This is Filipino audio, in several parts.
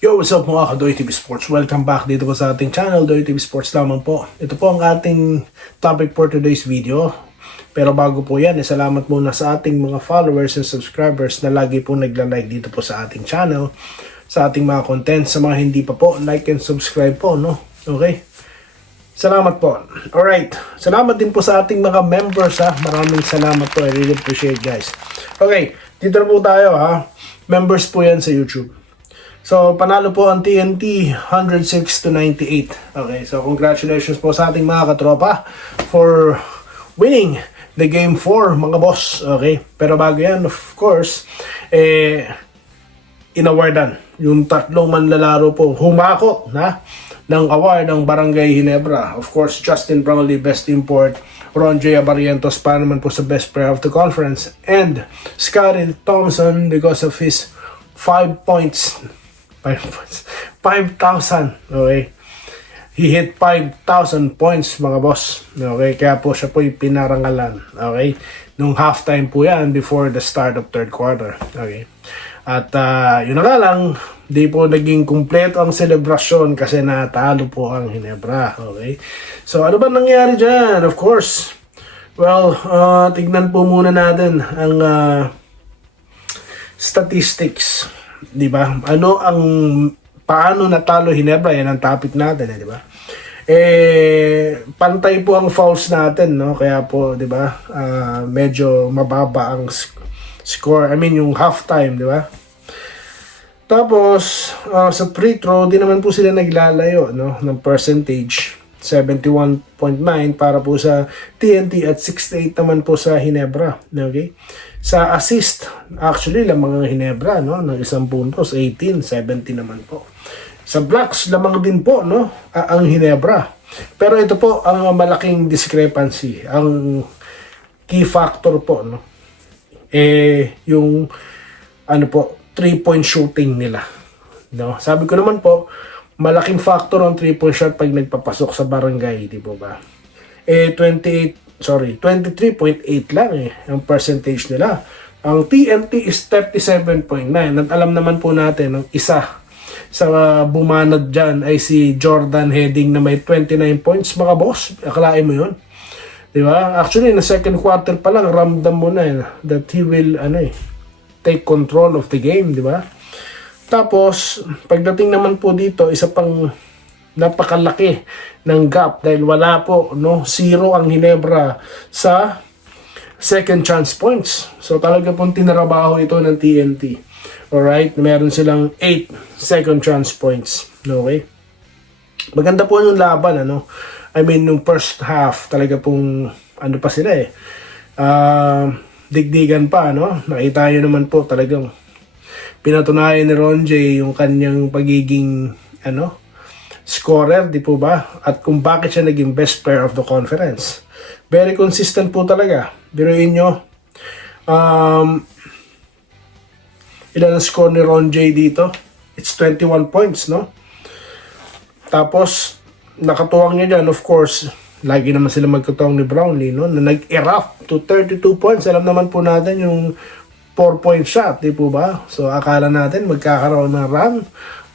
Yo, what's up mga ka-Doy TV Sports? Welcome back dito po sa ating channel, Doy TV Sports lamang po. Ito po ang ating topic for today's video. Pero bago po yan, salamat muna sa ating mga followers and subscribers na lagi po nagla-like dito po sa ating channel, sa ating mga content. Sa mga hindi pa po, like and subscribe po, no? Okay? Salamat po. Alright. Salamat din po sa ating mga members, ha. Maraming salamat po. I really appreciate, guys. Okay. Dito na po tayo, ha. Members po yan sa YouTube. So, panalo po ang TNT 106-98. Okay, so congratulations po sa ating mga katropa for winning the game 4, mga boss. Okay, pero bago yan, of course, inawardan yung tatlong manlalaro po humakot na ng award ng Barangay Ginebra. Of course, Justin Brownlee, Best Import, Ron J. Abarientos pa naman po sa Best Player of the Conference, and Scotty Thompson because of his 5 points. 5,000. Okay. He hit 5,000 points, mga boss. Okay. Kaya po siya po pinarangalan. Okay. Nung halftime po yan before the start of third quarter. Okay. At yun na nga lang, di po naging kumpleto ang selebrasyon kasi natalo po ang Ginebra. Okay. So ano ba nangyari dyan? Of course, well, tignan po muna natin ang statistics. Di ba? Paano natalo Ginebra? Yan ang topic natin, di ba? Pantay po ang fouls natin, no? Kaya po, di ba? Medyo mababa ang score. I mean, yung halftime, di ba? Tapos, sa free throw, di naman po sila naglalayo, no? Ng percentage. 71.9 para po sa TNT at 68 naman po sa Ginebra. Okay? Sa assist, actually, lamang ang Ginebra, no? Ng isang puntos, 18, 70 naman po. Sa blocks, lamang din po, no? Ang Ginebra. Pero ito po ang malaking discrepancy. Ang key factor po, no? Yung, ano po, 3-point shooting nila. No? Sabi ko naman po, malaking factor ang 3-point shot pag nagpapasok sa barangay, di po ba? 23.8 lang ang percentage nila. Ang TNT is 37.9. At alam naman po natin, ang isa sa bumanad dyan ay si Jordan Heading na may 29 points, mga boss. Akalain mo yun? Di ba? Actually, na second quarter pa lang, ramdam mo na that he will take control of the game, di ba? Tapos, pagdating naman po dito, isa pang napakalaki ng gap dahil wala po, no, 0 ang Ginebra sa second chance points. So talaga pong tinarabaho ito ng TNT. Alright, meron silang 8 second chance points. Okay? Maganda po yung laban, ano? I mean, yung first half, talaga pong, ano pa sila digdigan pa, no? Nakita nyo naman po talagang pinatunayan ni Ron J yung kanyang pagiging scorer, di po ba? At kung bakit siya naging best player of the conference. Very consistent po talaga. Biruin nyo, ilan ang score ni Ron J dito? It's 21 points, no? Tapos, nakatuwang niya dyan, of course, lagi naman sila magkatuwang ni Brownlee, no? Na nag-erupt to 32 points. Alam naman po natin yung 4-point shot, di po ba? So, akala natin magkakaroon ng run.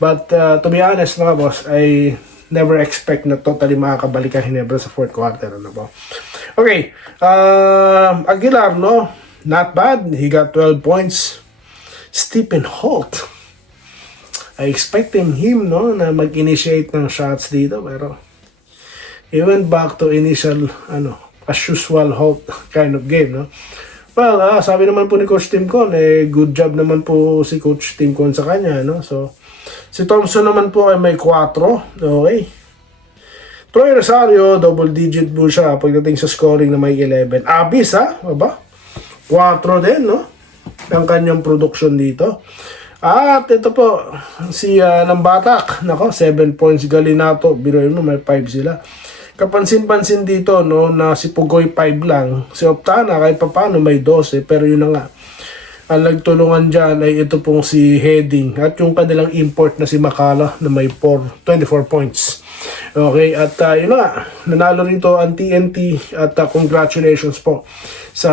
But, to be honest, mga boss, I never expect na totally makakabalik ang Ginebra sa fourth quarter. Ano po? Okay. Aguilar, no? Not bad. He got 12 points. Stephen Holt. I expected him, no? Na mag-initiate ng shots dito. Pero, he went back to initial, as usual Holt kind of game, no? Well, sabi naman po ni Coach Tim Con, good job naman po si Coach Tim Con sa kanya, no? So, si Thompson naman po ay may 4. Okay. Troy Rosario, double digit po siya pagdating sa scoring na may 11. Abis, Aba? 4 din, no? Ang kanyang production dito. At ito po, si Nambatak, 7 points. Galinato, biruin mo, may 5 sila. Kapansin-pansin dito, no, na si Pugoy 5 lang. Si Optana, kahit paano may 12. Pero yun na nga. Ang nagtulungan dyan ay ito pong si Heading. At yung kanilang import na si Makala na may 24 points. Okay, at yun na nga. Nanalo rito ang TNT. At congratulations po sa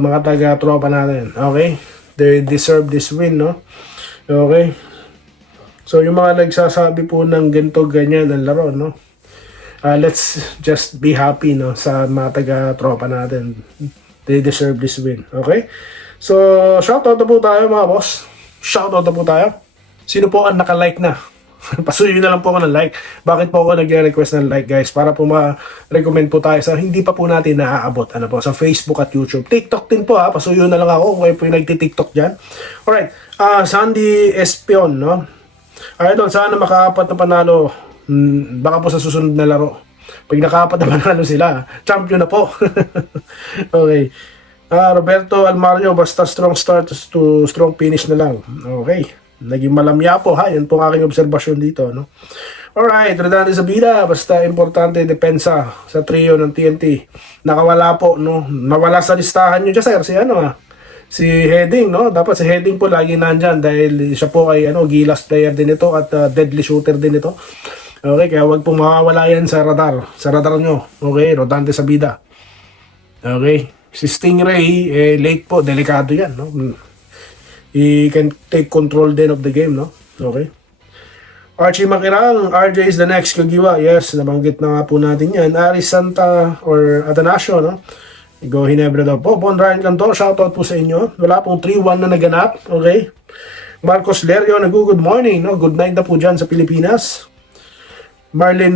mga taga-tropa natin. Okay? They deserve this win, no? Okay? So, yung mga nagsasabi po ng ganito, ganyan ang laro, no? Let's just be happy, no? Sa mga taga-tropa natin. They deserve this win, okay? So, shoutout na po tayo mga boss. Shoutout na po tayo. Sino po ang naka-like na? Pasuyo na lang po ako ng like. Bakit po ako nag-request ng like, guys? Para po ma-recommend po tayo sa hindi pa po natin naaabot. Ano po, sa Facebook at YouTube. TikTok din po ha. Pasuyo na lang ako kung kayo po yung nagti-TikTok dyan. Alright. Sandy Espion, no? Idol, sana makaapat na panalo. Baka po sa susunod na laro. Pag nakaapat na panalo sila, champion na po. Okay. Roberto Almario, basta strong start to strong finish na lang. Okay. Naging malamya po ha. Yan po ang aking obserbasyon dito, no? Alright, Rodante Sabida, basta importante depensa sa trio ng TNT. Nakawala po, no? Nawala sa listahan nyo dyan, sir. Si Heading, no? Dapat si Heading po lagi nandyan dahil siya po ay gilas player din ito at deadly shooter din ito. Okay, kaya wag po mawawala yan sa radar. Sa radar nyo. Okay, Rodante Sabida. Okay. Si Stingray, late po. Delikado yan, no? He can take control then of the game, no? Okay. Archie Makirang, RJ is the next Kagiwa. Yes, nabanggit na nga po natin yan. Aris Santa or Atanasio, no? Go Hinebra daw po. Bon Ryan Cantor, shoutout po sa inyo. Wala pong 3-1 na naganap. Okay. Marcos Lerio, good morning, no? Good night na po dyan sa Pilipinas. Marlin,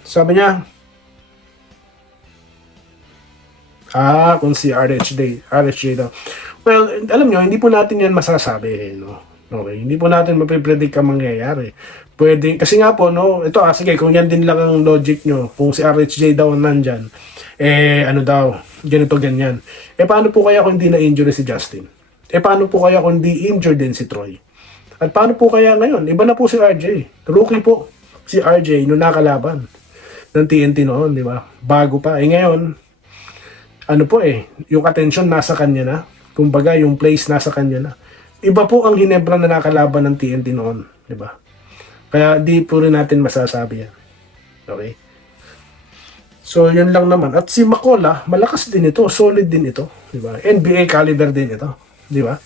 sabi niya, kung si RHJ daw. Well, alam nyo, hindi po natin yan masasabi, no? Okay, hindi po natin mapipredict ang mangyayari. Pwede, kasi nga po, no, ito sige, kung yan din lang ang logic nyo, kung si RHJ daw nandyan, ano daw, ganito, ganyan. Paano po kaya kung hindi na-injury si Justin? Paano po kaya kung hindi injured din si Troy? At paano po kaya ngayon? Iba na po si RJ. Rookie po si RJ nung nakalaban ng TNT noon, di ba? Bago pa. Ngayon, ano po yung attention nasa kanya na. Kumbaga, yung place nasa kanya na. Iba po ang Hinebra na nakalaban ng TNT noon, di ba? Kaya di po rin natin masasabi yan. Okay? So, yun lang naman. At si Makola, malakas din ito, solid din ito, di ba? NBA caliber din ito, di ba?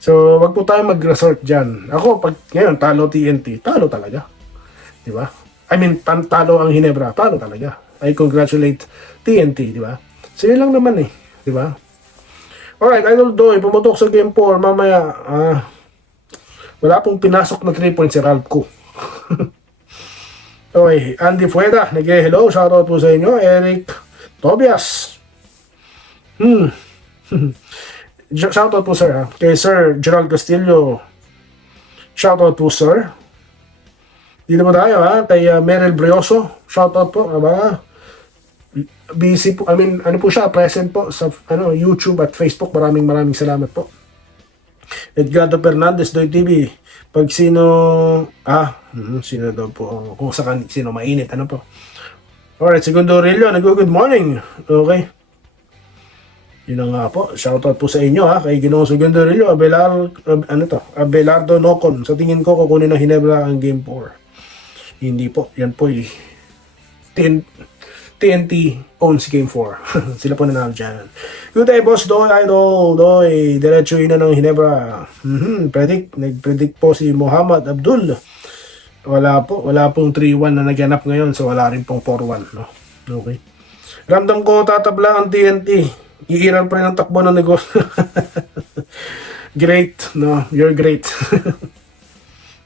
So, wag po tayo mag-resort dyan. Ako, pag ngayon, talo TNT, talo talaga. Di ba? I mean, talo ang Hinebra, talo talaga. I congratulate TNT, di ba? So, yun lang naman di ba? Alright, Idol Doy, pumutok sa Game 4, mamaya, wala pong pinasok na 3 points si Ralph ko. Okay, Andy Fueda, hello, shoutout po sa inyo. Eric Tobias. Shoutout po sir kay Sir Gerald Castillo. Shoutout po sir. Dito po tayo kay Meryl Brioso. Shoutout po, busy po, ano po siya, present po sa YouTube at Facebook. Maraming salamat po. Edgardo Fernandez, Doy TV. Pag sino daw po, kung sino mainit, ano po. Alright, Segundo Aurelio, good morning. Okay. Yun na nga po, shoutout po sa inyo kay Ginoong Segundo Aurelio, Abelardo Nocon. Sa tingin ko, kukunin ng Hinebra ang Game 4. Hindi po, yan po TNT owns Game 4. Sila po nanalo dyan. Good day, Boss Doy, Idol. Doy, diretso yun na ng Hinebra. Nag-predict po si Muhammad Abdul. Wala pong 3-1 na naganap ngayon, so wala rin pong 4-1. No? Okay. Ramdam ko tatabla ang TNT. Iiral pa rin ang takbo ng negosyo. Great, no? You're great.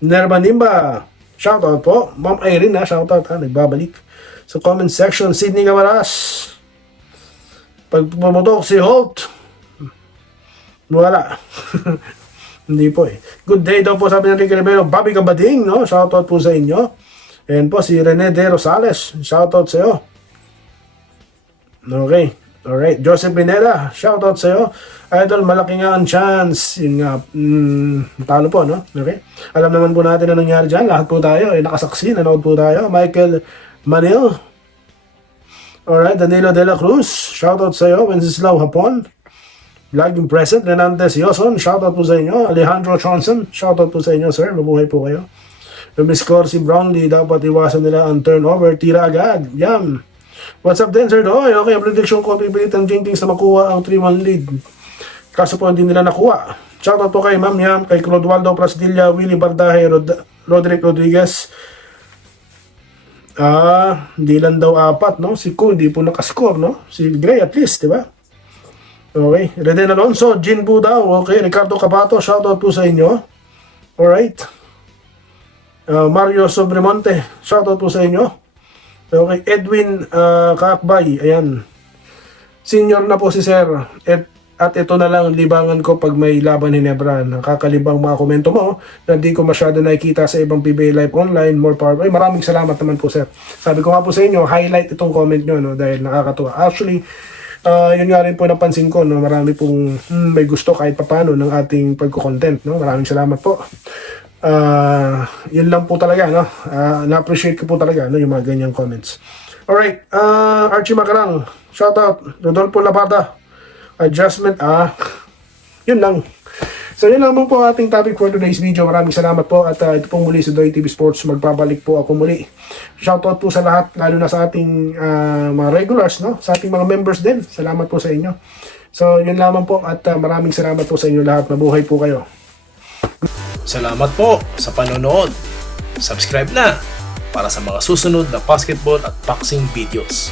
Nermanimba, shoutout po. Ma'am Irene, shoutout nagbabalik. Sa comment section, Sydney Gamaras. Pag pumutok si Holt, wala. Hindi po Good day daw po sabi ng Ricky Rivero. Bobby Kabading, no? Shoutout po sa inyo. And po si Rene De Rosales. Shoutout sa iyo. Okay. Alright. Joseph Pineda. Shoutout sa iyo. Idol, malaki nga ang chance. Yun nga. Talo po, no? Okay. Alam naman po natin na nangyari dyan. Lahat po tayo nakasaksi. Nanood po tayo. Michael Manil. Alright, Danilo De La Cruz. Shoutout sa iyo. Wenceslao Hapon. Laging present. Renantes Yoson. Shoutout po sa inyo. Alejandro Johnson. Shoutout po sa inyo, sir. Mabuhay po kayo. Lumiscore si Brownlee. Dapat iwasan nila ang turnover. Tira agad. Yam. What's up then, Sir Doy? Okay, prediction ko. Pipilit ang Jenkins na makuha ang 3-1 lead. Kaso po hindi nila nakuha. Shoutout po kay Ma'am Yam, kay Clodoaldo Prasdilla, Willie Bardahe, Roderick Rodriguez. Hindi lang daw 4, no? Si Ko, hindi po nakascore, no? Si Gray at least, di ba? Okay. Reden Alonso, Jin Budao, okay. Ricardo Capato, shoutout po sa inyo. Alright. Mario Sobremonte, shoutout po sa inyo. Okay. Edwin Kakbay, ayan. Senior na po si Sir. At ito na lang libangan ko pag may laban Hinebra. Nakakalibang mga komento mo na di ko masyado nakikita sa ibang PBA Live Online. More power. Ay, maraming salamat naman po, sir. Sabi ko nga po sa inyo, highlight itong comment nyo, no, dahil nakakatuwa. Actually, yun nga rin po napansin ko, no, marami pong may gusto kahit papano ng ating pagko-content. No? Maraming salamat po. Yun lang po talaga. No? Na-appreciate ko po talaga, no, yung mga ganyang comments. Alright, Archie Macarang, shoutout. Rodolfo Labada, adjustment, yun lang. So yun lang po ating topic for today's video. Maraming salamat po at ito po muli sa Doy TV Sports. Magbabalik po ako muli. Shoutout po sa lahat, lalo na sa ating mga regulars, no? Sa ating mga members din. Salamat po sa inyo. So yun lamang po at maraming salamat po sa inyo lahat. Mabuhay po kayo. Salamat po sa panonood. Subscribe na para sa mga susunod na basketball at boxing videos.